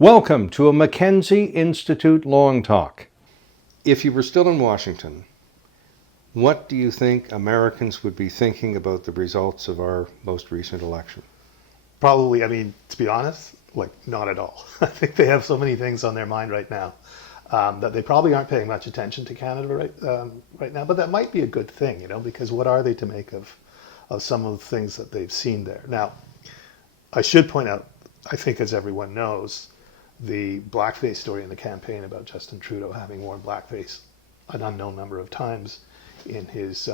Welcome to a Mackenzie Institute Long Talk. If you were still in Washington, what do you think Americans would be thinking about the results of our most recent election? Probably, to be honest, not at all. I think they have so many things on their mind right now that they probably aren't paying much attention to Canada right now. But that might be a good thing, because what are they to make of some of the things that they've seen there? Now, I should point out, I think as everyone knows, the blackface story in the campaign about Justin Trudeau having worn blackface an unknown number of times in his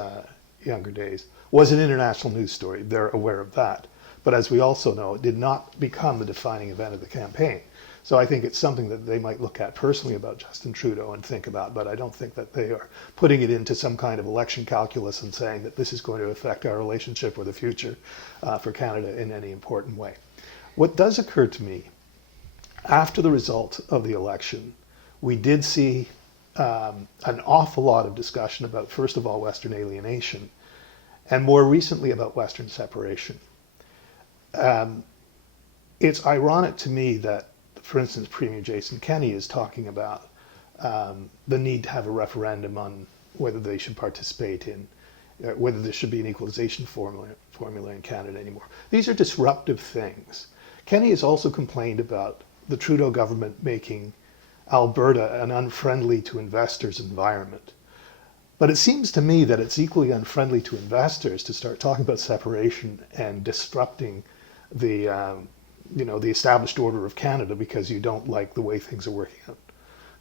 younger days was an international news story. They're aware of that. But as we also know, it did not become the defining event of the campaign. So I think it's something that they might look at personally about Justin Trudeau and think about, but I don't think that they are putting it into some kind of election calculus and saying that this is going to affect our relationship or the future for Canada in any important way. What does occur to me, after the result of the election, we did see an awful lot of discussion about, first of all, Western alienation, and more recently about Western separation. It's ironic to me that, for instance, Premier Jason Kenney is talking about the need to have a referendum on whether they should participate in, whether there should be an equalization formula in Canada anymore. These are disruptive things. Kenney has also complained about the Trudeau government making Alberta an unfriendly to investors environment. But it seems to me that it's equally unfriendly to investors to start talking about separation and disrupting the established order of Canada because you don't like the way things are working out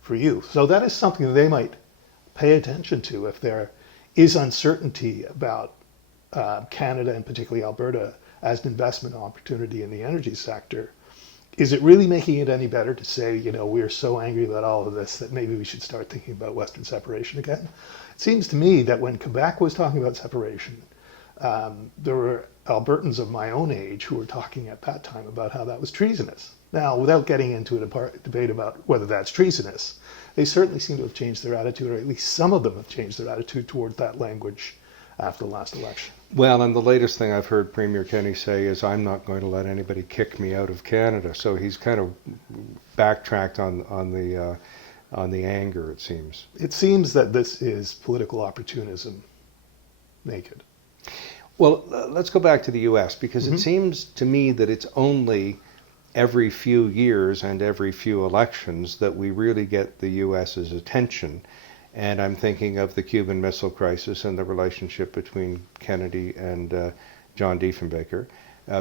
for you. So that is something that they might pay attention to if there is uncertainty about Canada and particularly Alberta as an investment opportunity in the energy sector. Is it really making it any better to say, we're so angry about all of this that maybe we should start thinking about Western separation again? It seems to me that when Quebec was talking about separation, there were Albertans of my own age who were talking at that time about how that was treasonous. Now, without getting into a debate about whether that's treasonous, they certainly seem to have changed their attitude, or at least some of them have changed their attitude toward that language after the last election. Well, and the latest thing I've heard Premier Kenney say is, I'm not going to let anybody kick me out of Canada. So he's kind of backtracked on the anger, it seems. It seems that this is political opportunism naked. Well, let's go back to the U.S. because it seems to me that it's only every few years and every few elections that we really get the U.S.'s attention. And I'm thinking of the Cuban Missile Crisis and the relationship between Kennedy and John Diefenbaker.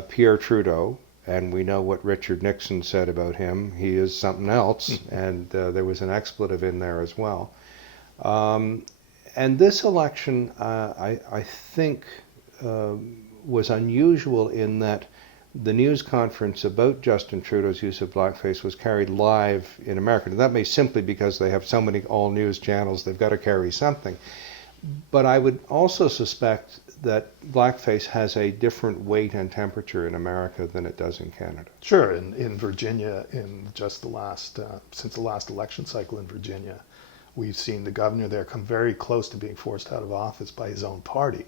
Pierre Trudeau, and we know what Richard Nixon said about him. He is something else, and there was an expletive in there as well. And this election, I think, was unusual in that the news conference about Justin Trudeau's use of blackface was carried live in America. And that may simply because they have so many all-news channels, they've got to carry something. But I would also suspect that blackface has a different weight and temperature in America than it does in Canada. Sure, in Virginia, in just since the last election cycle in Virginia, we've seen the governor there come very close to being forced out of office by his own party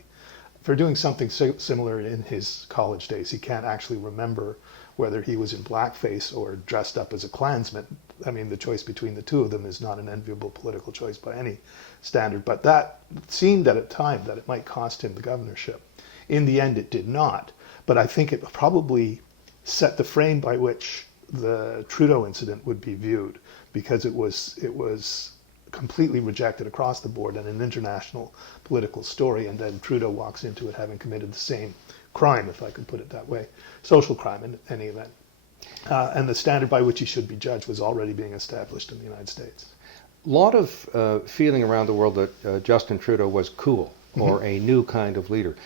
for doing something similar in his college days. He can't actually remember whether he was in blackface or dressed up as a Klansman. I mean, the choice between the two of them is not an enviable political choice by any standard, but that seemed at a time that it might cost him the governorship. In the end, it did not, but I think it probably set the frame by which the Trudeau incident would be viewed, because it was completely rejected across the board and an international political story, and then Trudeau walks into it having committed the same crime, if I could put it that way, social crime in any event. And the standard by which he should be judged was already being established in the United States. A lot of feeling around the world that Justin Trudeau was cool or a new kind of leader.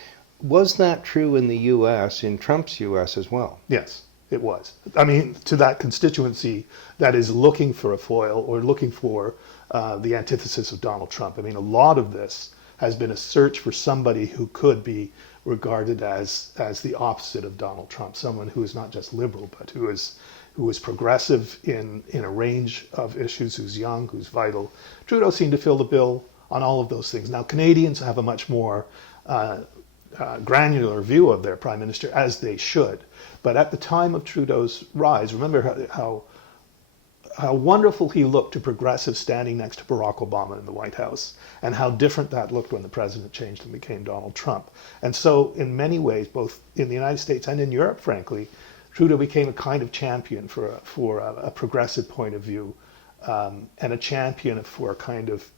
Was that true in the U.S., in Trump's U.S. as well? Yes, it was. I mean, to that constituency that is looking for a foil or looking for the antithesis of Donald Trump. I mean, a lot of this has been a search for somebody who could be regarded as the opposite of Donald Trump, someone who is not just liberal, but who is progressive in a range of issues, who's young, who's vital. Trudeau seemed to fill the bill on all of those things. Now, Canadians have a much more granular view of their prime minister, as they should. But at the time of Trudeau's rise, remember how how wonderful he looked to progressives standing next to Barack Obama in the White House, and how different that looked when the president changed and became Donald Trump. And so in many ways, both in the United States and in Europe, frankly, Trudeau became a kind of champion for a progressive point of view, and a champion for a kind of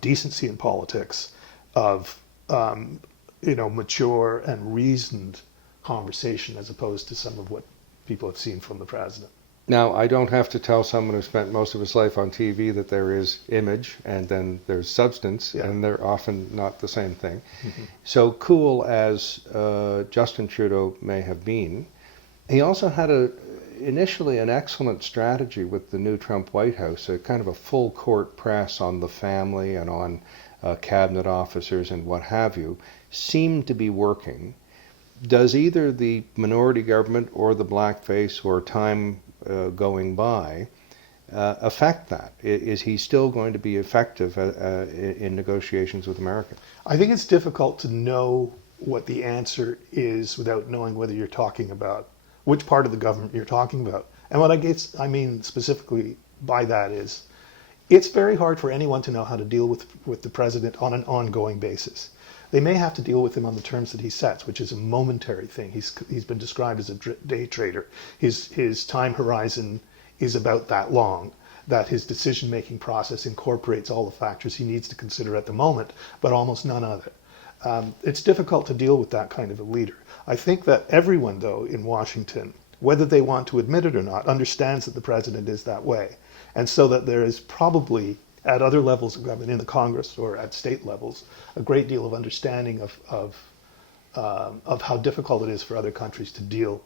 decency in politics, of mature and reasoned conversation, as opposed to some of what people have seen from the president. Now, I don't have to tell someone who spent most of his life on TV that there is image and then there's substance, Yeah. and they're often not the same thing. Mm-hmm. So cool as Justin Trudeau may have been, he also had initially an excellent strategy with the new Trump White House, a kind of a full court press on the family and on cabinet officers and what have you, seemed to be working. Does either the minority government or the blackface or time going by affect that? Is he still going to be effective in negotiations with America? I think it's difficult to know what the answer is without knowing whether you're talking about which part of the government you're talking about. And what I mean specifically by that is, it's very hard for anyone to know how to deal with the president on an ongoing basis. They may have to deal with him on the terms that he sets, which is a momentary thing. He's been described as a day trader. His time horizon is about that long, that his decision-making process incorporates all the factors he needs to consider at the moment, but almost none of it. It's difficult to deal with that kind of a leader. I think that everyone, though, in Washington, whether they want to admit it or not, understands that the president is that way. And so that there is probably, at other levels of government, in the Congress or at state levels, a great deal of understanding of how difficult it is for other countries to deal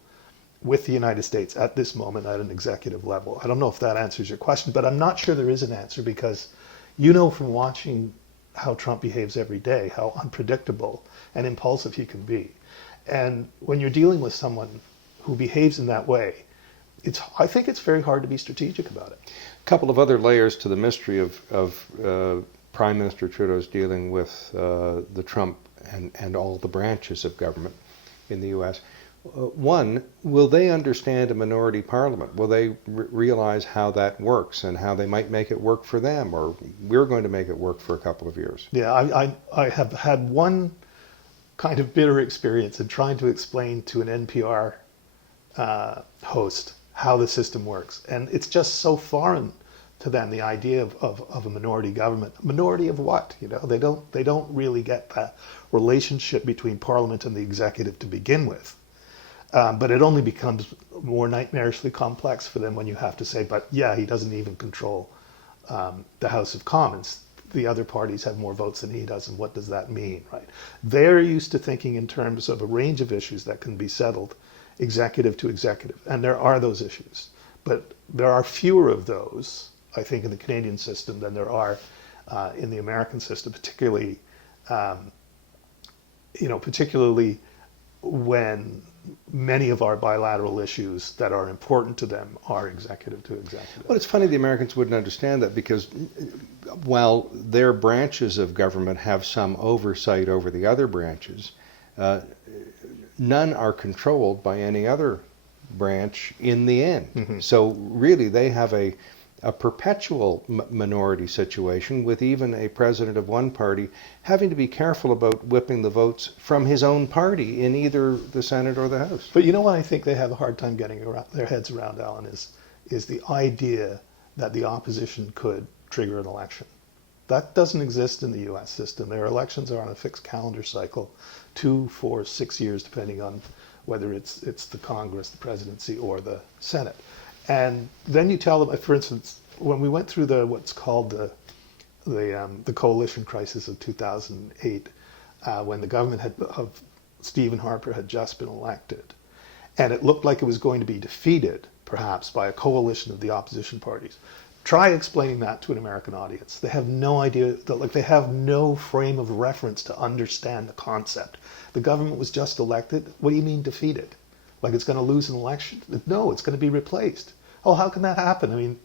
with the United States at this moment at an executive level. I don't know if that answers your question, but I'm not sure there is an answer, because from watching how Trump behaves every day, how unpredictable and impulsive he can be. And when you're dealing with someone who behaves in that way, I think it's very hard to be strategic about it. A couple of other layers to the mystery of Prime Minister Trudeau's dealing with the Trump and all the branches of government in the U.S. One, will they understand a minority parliament? Will they realize how that works and how they might make it work for them, or we're going to make it work for a couple of years? Yeah, I have had one kind of bitter experience in trying to explain to an NPR host how the system works. And it's just so foreign to them, the idea of a minority government. Minority of what? They don't really get that relationship between Parliament and the executive to begin with. But it only becomes more nightmarishly complex for them when you have to say, but yeah, he doesn't even control the House of Commons. The other parties have more votes than he does, and what does that mean, right? They're used to thinking in terms of a range of issues that can be settled executive to executive, and there are those issues. But there are fewer of those, I think, in the Canadian system than there are in the American system, particularly when many of our bilateral issues that are important to them are executive to executive. Well, it's funny the Americans wouldn't understand that, because while their branches of government have some oversight over the other branches, none are controlled by any other branch in the end. Mm-hmm. So really they have a perpetual minority situation, with even a president of one party having to be careful about whipping the votes from his own party in either the Senate or the House. But what I think they have a hard time getting their heads around, Alan, is the idea that the opposition could trigger an election. That doesn't exist in the U.S. system. Their elections are on a fixed calendar cycle, 2, 4, 6 years, depending on whether it's the Congress, the presidency, or the Senate. And then you tell them, for instance, when we went through what's called the coalition crisis of 2008, when the government of Stephen Harper had just been elected, and it looked like it was going to be defeated, perhaps, by a coalition of the opposition parties. Try explaining that to an American audience. They have no idea, they have no frame of reference to understand the concept. The government was just elected. What do you mean defeated? Like it's going to lose an election? No, it's going to be replaced. Oh, how can that happen?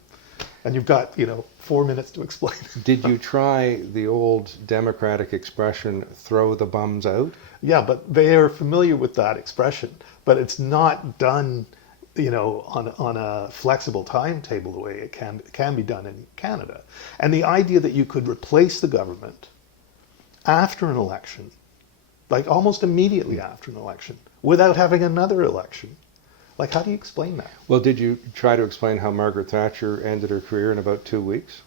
And you've got, 4 minutes to explain it. Did you try the old Democratic expression, throw the bums out? Yeah, but they are familiar with that expression. But it's not done on a flexible timetable the way it can be done in Canada. And the idea that you could replace the government after an election, like almost immediately after an election, without having another election, like how do you explain that? Well, did you try to explain how Margaret Thatcher ended her career in about 2 weeks?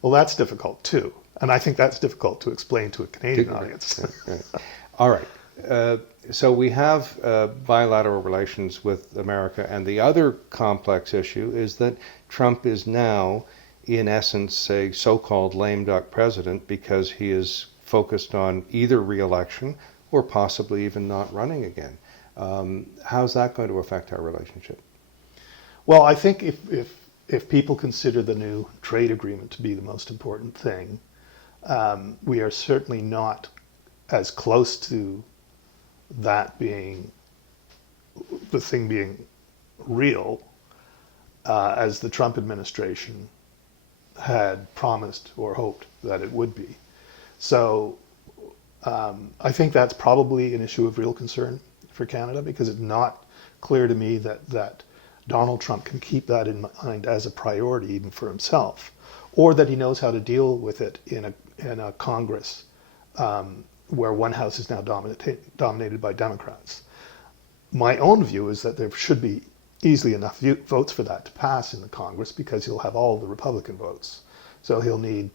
Well, that's difficult too. And I think that's difficult to explain to a Canadian audience. Right. All right. So we have bilateral relations with America, and the other complex issue is that Trump is now, in essence, a so-called lame duck president because he is focused on either re-election or possibly even not running again. How's that going to affect our relationship? Well, I think if people consider the new trade agreement to be the most important thing, we are certainly not as close to that being the thing being real as the Trump administration had promised or hoped that it would be. So I think that's probably an issue of real concern for Canada, because it's not clear to me that Donald Trump can keep that in mind as a priority even for himself, or that he knows how to deal with it in a Congress where one house is now dominated by Democrats. My own view is that there should be easily enough votes for that to pass in the Congress, because he'll have all the Republican votes. So he'll need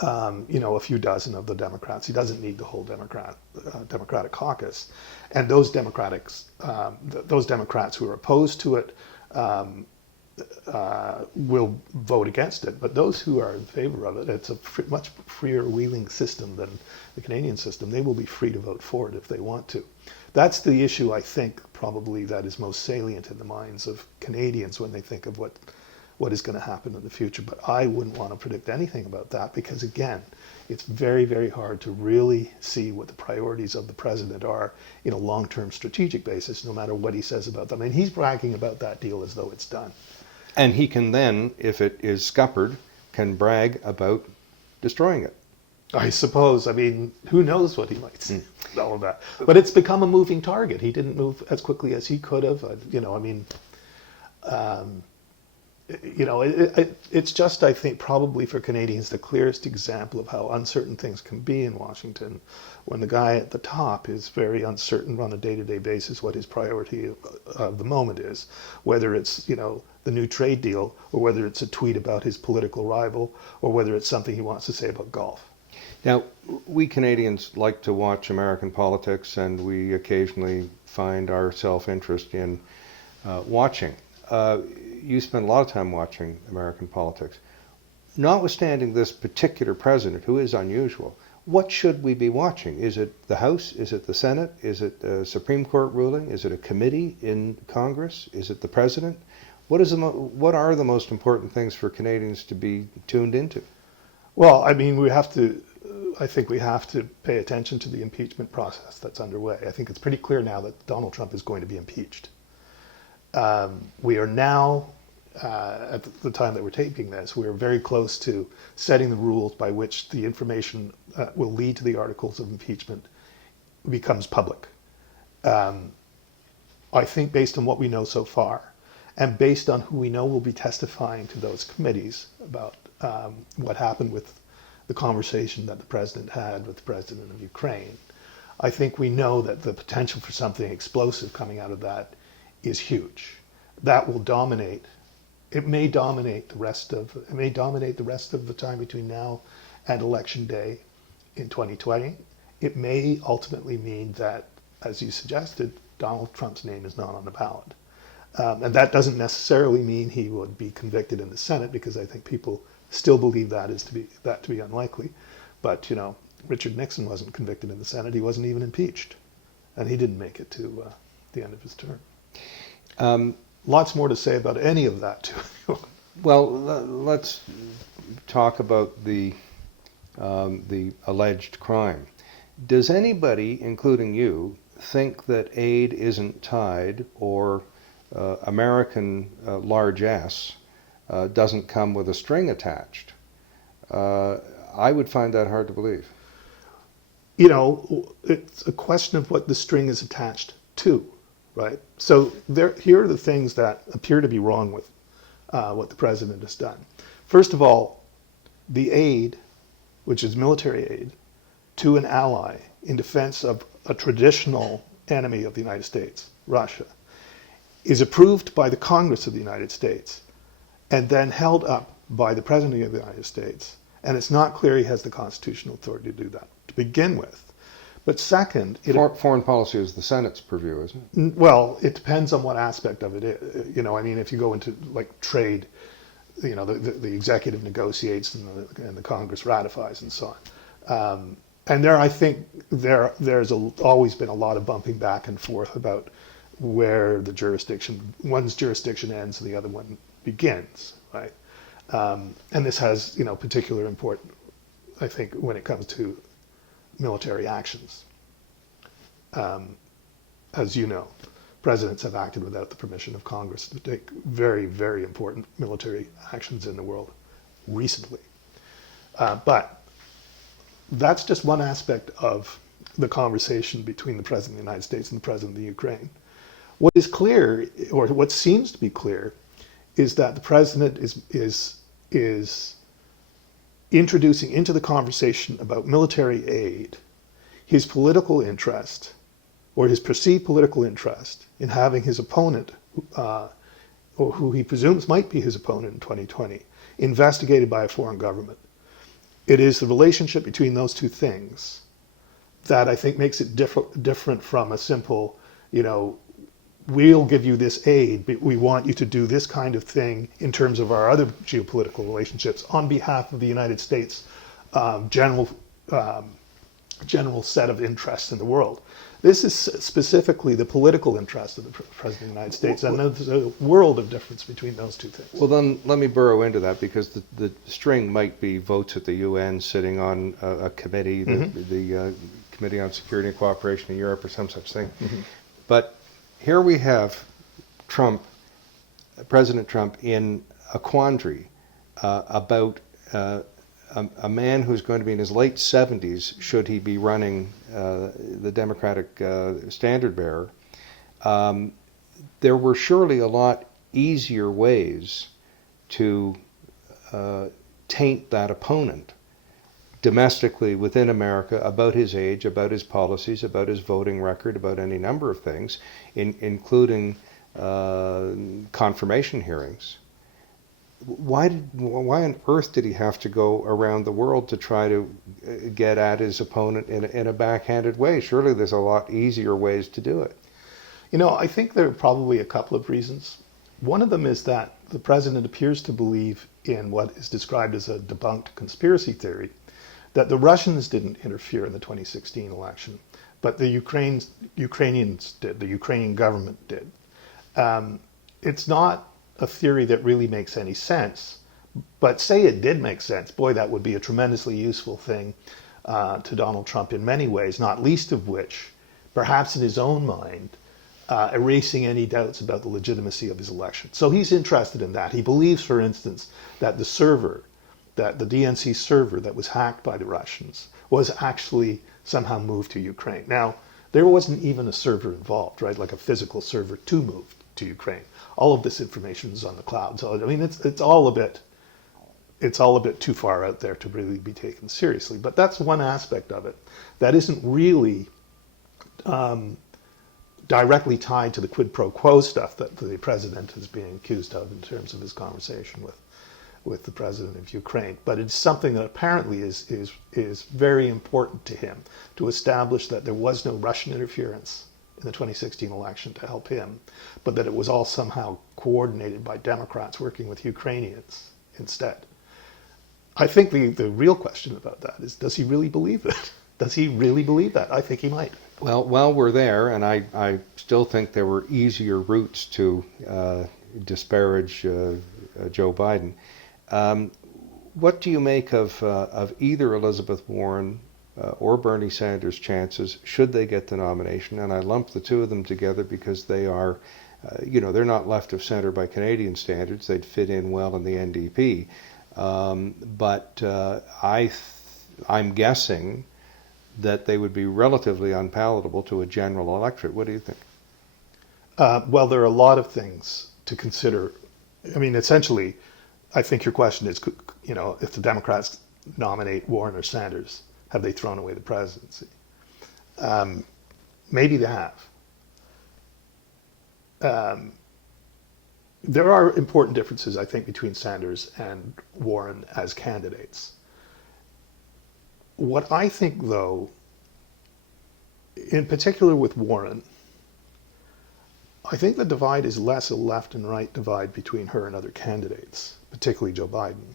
a few dozen of the Democrats. He doesn't need the whole Democratic caucus. And those Democrats who are opposed to it will vote against it. But those who are in favor of it, it's a much freer-wheeling system than the Canadian system. They will be free to vote for it if they want to. That's the issue, I think, probably that is most salient in the minds of Canadians when they think of what is going to happen in the future. But I wouldn't want to predict anything about that, because, again, it's very, very hard to really see what the priorities of the president are in a long-term strategic basis, no matter what he says about them. And he's bragging about that deal as though it's done. And he can then, if it is scuppered, can brag about destroying it. I suppose. I mean, who knows what he might say, all of that. But it's become a moving target. He didn't move as quickly as he could have. It's just, I think, probably for Canadians the clearest example of how uncertain things can be in Washington when the guy at the top is very uncertain on a day-to-day basis what his priority of the moment is, whether it's, the new trade deal, or whether it's a tweet about his political rival, or whether it's something he wants to say about golf. Now, we Canadians like to watch American politics, and we occasionally find our self-interest in watching. You spend a lot of time watching American politics. Notwithstanding this particular president, who is unusual, what should we be watching? Is it the House? Is it the Senate? Is it a Supreme Court ruling? Is it a committee in Congress? Is it the president? What are the most important things for Canadians to be tuned into? Well, I mean, I think we have to pay attention to the impeachment process that's underway. I think it's pretty clear now that Donald Trump is going to be impeached. We are now, at the time that we're taping this, we're very close to setting the rules by which the information that will lead to the articles of impeachment becomes public. I think based on what we know so far, and based on who we know will be testifying to those committees about what happened with the conversation that the president had with the president of Ukraine, I think we know that the potential for something explosive coming out of that is huge. That will dominate. It may dominate the rest of the time between now and Election Day in 2020. It may ultimately mean that, as you suggested, Donald Trump's name is not on the ballot. And that doesn't necessarily mean he would be convicted in the Senate, because I think people still believe that to be unlikely. But Richard Nixon wasn't convicted in the Senate. He wasn't even impeached, and he didn't make it to the end of his term. Lots more to say about any of that too. Well, let's talk about the alleged crime. Does anybody, including you, think that aid isn't tied, or American largesse doesn't come with a string attached? I would find that hard to believe. It's a question of what the string is attached to. right? So here are the things that appear to be wrong with what the president has done. First of all, the aid, which is military aid, to an ally in defense of a traditional enemy of the United States, Russia, is approved by the Congress of the United States and then held up by the President of the United States. And it's not clear he has the constitutional authority to do that, to begin with. But second, foreign policy is the Senate's purview, isn't it? Well, it depends on what aspect of it is. I mean, if you go into like trade, the executive negotiates and the Congress ratifies and so on. And there, I think there's always been a lot of bumping back and forth about where one's jurisdiction ends and the other one begins, right? And this has, particular import, I think, when it comes to military actions. As you know, presidents have acted without the permission of Congress to take very, very important military actions in the world recently. But that's just one aspect of the conversation between the President of the United States and the President of the Ukraine. What is clear, or what seems to be clear, is that the President is introducing into the conversation about military aid his political interest, or his perceived political interest, in having his opponent, or who he presumes might be his opponent in 2020, investigated by a foreign government. It is the relationship between those two things that I think makes it different from a simple, we'll give you this aid, but we want you to do this kind of thing in terms of our other geopolitical relationships on behalf of the United States general set of interests in the world. This is specifically the political interest of the President of the United States, and there's a world of difference between those two things. Well, then let me burrow into that, because the string might be votes at the UN sitting on a committee, the Committee on Security and Cooperation in Europe or some such thing. But here we have President Trump, in a quandary about a man who's going to be in his late 70s, should he be running the Democratic standard bearer. There were surely a lot easier ways to taint that opponent domestically within America about his age, about his policies, about his voting record, about any number of things, including confirmation hearings. Why on earth did he have to go around the world to try to get at his opponent in a backhanded way? Surely there's a lot easier ways to do it. I think there are probably a couple of reasons. One of them is that the president appears to believe in what is described as a debunked conspiracy theory, that the Russians didn't interfere in the 2016 election, but the Ukrainians did, the Ukrainian government did. It's not a theory that really makes any sense, but say it did make sense, boy, that would be a tremendously useful thing to Donald Trump in many ways, not least of which, perhaps in his own mind, erasing any doubts about the legitimacy of his election. So he's interested in that. He believes, for instance, that the DNC server that was hacked by the Russians was actually somehow moved to Ukraine. Now, there wasn't even a server involved, right? Like a physical server to move to Ukraine. All of this information is on the cloud. So I mean, it's all a bit too far out there to really be taken seriously. But that's one aspect of it that isn't really directly tied to the quid pro quo stuff that the president is being accused of in terms of his conversation with the president of Ukraine. But it's something that apparently is very important to him, to establish that there was no Russian interference in the 2016 election to help him, but that it was all somehow coordinated by Democrats working with Ukrainians instead. I think the real question about that is, does he really believe it? Does he really believe that? I think he might. Well, while we're there, and I still think there were easier routes to disparage Joe Biden, what do you make of either Elizabeth Warren or Bernie Sanders' chances, should they get the nomination? And I lump the two of them together because they are, they're not left of center by Canadian standards. They'd fit in well in the NDP. But I'm guessing that they would be relatively unpalatable to a general electorate. What do you think? Well, there are a lot of things to consider. I mean, essentially, I think your question is, if the Democrats nominate Warren or Sanders, have they thrown away the presidency? Maybe they have. There are important differences, I think, between Sanders and Warren as candidates. What I think, though, in particular with Warren, I think the divide is less a left and right divide between her and other candidates, particularly Joe Biden,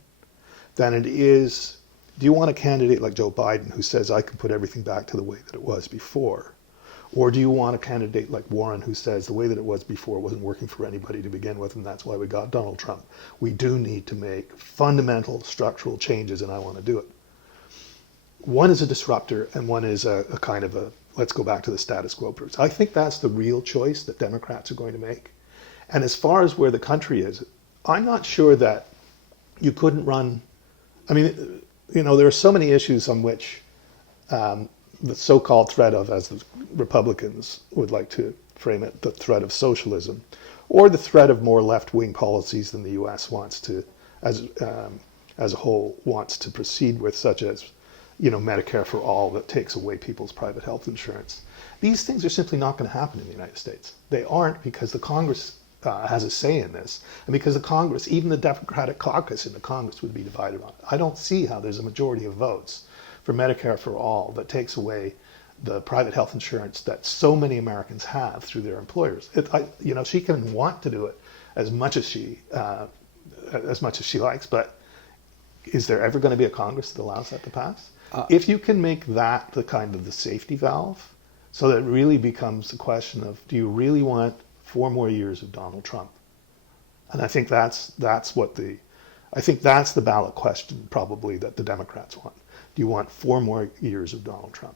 than it is, do you want a candidate like Joe Biden who says, I can put everything back to the way that it was before? Or do you want a candidate like Warren who says the way that it was before wasn't working for anybody to begin with, and that's why we got Donald Trump? We do need to make fundamental structural changes, and I want to do it. One is a disruptor, and one is a kind of a, let's go back to the status quo person. I think that's the real choice that Democrats are going to make. And as far as where the country is, I'm not sure that you couldn't run. I mean, there are so many issues on which the so-called threat of, as the Republicans would like to frame it, the threat of socialism, or the threat of more left-wing policies than the U.S. wants to, as a whole, wants to proceed with, such as, Medicare for all that takes away people's private health insurance. These things are simply not going to happen in the United States. They aren't, because the Congress has a say in this, and because the Congress, even the Democratic caucus in the Congress, would be divided on it. I don't see how there's a majority of votes for Medicare for all that takes away the private health insurance that so many Americans have through their employers. She can want to do it as much as she likes, but is there ever going to be a Congress that allows that to pass? If you can make that the kind of the safety valve, so that it really becomes the question of, do you really want 4 more years of Donald Trump? And I think that's the ballot question probably that the Democrats want. Do you want 4 more years of Donald Trump?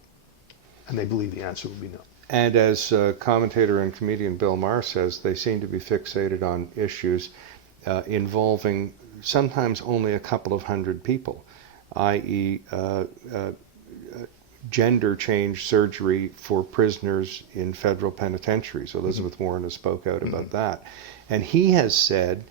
And they believe the answer will be no. And as commentator and comedian Bill Maher says, they seem to be fixated on issues involving sometimes only a couple of hundred people, i.e. Gender change surgery for prisoners in federal penitentiaries. Elizabeth Warren has spoke out about that. And he has said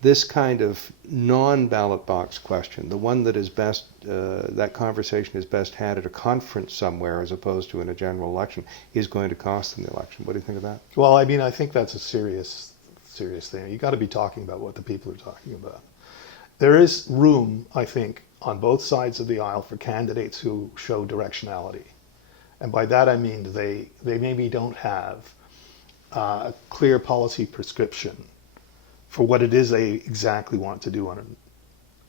this kind of non-ballot box question, the one that is best, that conversation is best had at a conference somewhere as opposed to in a general election, is going to cost them the election. What do you think of that? Well, I mean, I think that's a serious thing. You got to be talking about what the people are talking about. There is room, I think, on both sides of the aisle for candidates who show directionality. And by that I mean they maybe don't have a clear policy prescription for what it is they exactly want to do on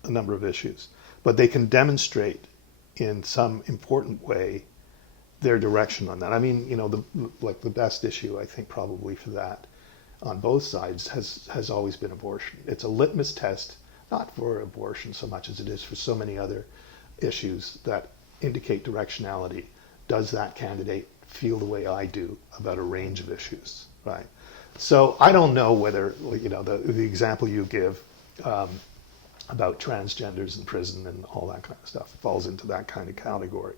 a number of issues. But they can demonstrate in some important way their direction on that. I mean, the best issue, I think, probably for that on both sides has always been abortion. It's a litmus test, not for abortion so much as it is for so many other issues that indicate directionality. Does that candidate feel the way I do about a range of issues, right? So I don't know whether, the example you give about transgenders in prison and all that kind of stuff falls into that kind of category.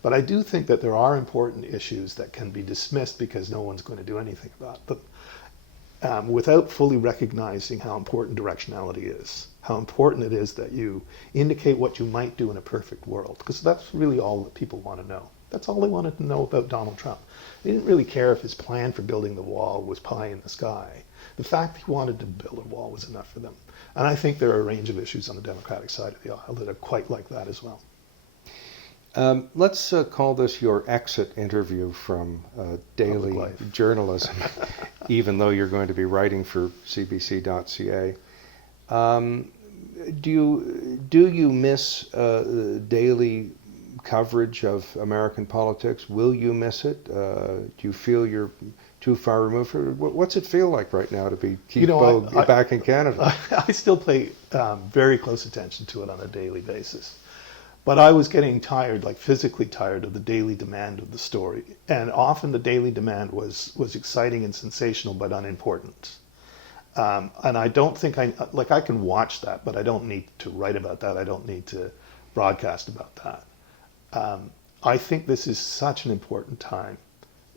But I do think that there are important issues that can be dismissed because no one's going to do anything about it. But without fully recognizing how important directionality is, how important it is that you indicate what you might do in a perfect world, because that's really all that people want to know. That's all they wanted to know about Donald Trump. They didn't really care if his plan for building the wall was pie in the sky. The fact that he wanted to build a wall was enough for them. And I think there are a range of issues on the Democratic side of the aisle that are quite like that as well. Let's call this your exit interview from daily journalism, even though you're going to be writing for cbc.ca. Do you miss daily coverage of American politics? Will you miss it? Do you feel you're too far removed from it? What's it feel like right now to be Keith Boag back in Canada? I still pay very close attention to it on a daily basis. But I was getting tired, like physically tired, of the daily demand of the story. And often the daily demand was exciting and sensational, but unimportant. And I don't think I can watch that, but I don't need to write about that. I don't need to broadcast about that. I think this is such an important time,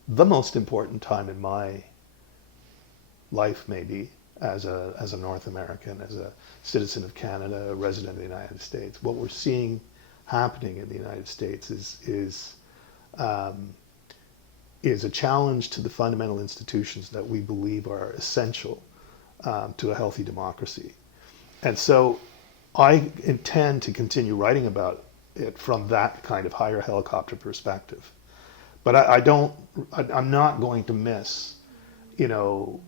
the most important time in my life may be as a North American, as a citizen of Canada, a resident of the United States. What we're seeing happening in the United States is a challenge to the fundamental institutions that we believe are essential to a healthy democracy. And so I intend to continue writing about it from that kind of higher helicopter perspective. But I'm not going to miss,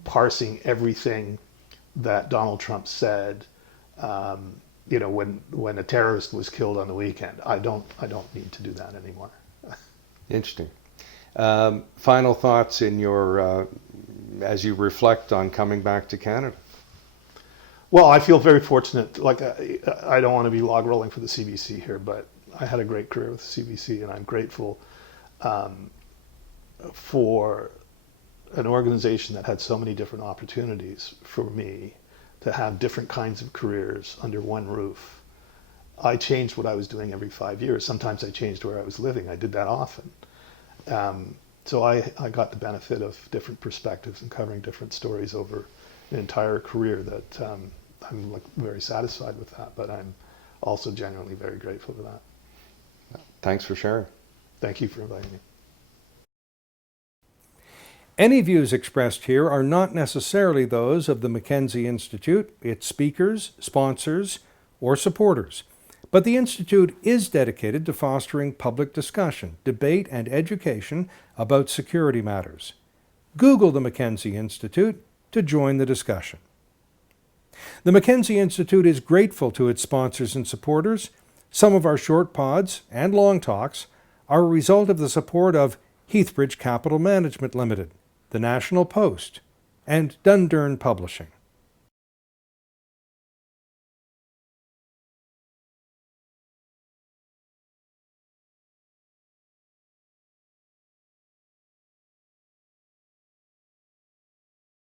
parsing everything that Donald Trump said, when a terrorist was killed on the weekend. I don't need to do that anymore. Interesting. Final thoughts in your, as you reflect on coming back to Canada? Well, I feel very fortunate. Like, I don't want to be log rolling for the CBC here, but I had a great career with the CBC, and I'm grateful for an organization that had so many different opportunities for me to have different kinds of careers under one roof. I changed what I was doing every 5 years. Sometimes I changed where I was living. I did that often. So I got the benefit of different perspectives and covering different stories over an entire career that I'm very satisfied with that, but I'm also genuinely very grateful for that. Thanks for sharing. Thank you for inviting me. Any views expressed here are not necessarily those of the Mackenzie Institute, its speakers, sponsors, or supporters, but the Institute is dedicated to fostering public discussion, debate, and education about security matters. Google the Mackenzie Institute to join the discussion. The Mackenzie Institute is grateful to its sponsors and supporters. Some of our short pods and long talks are a result of the support of Heathbridge Capital Management Limited, the National Post, and Dundurn Publishing.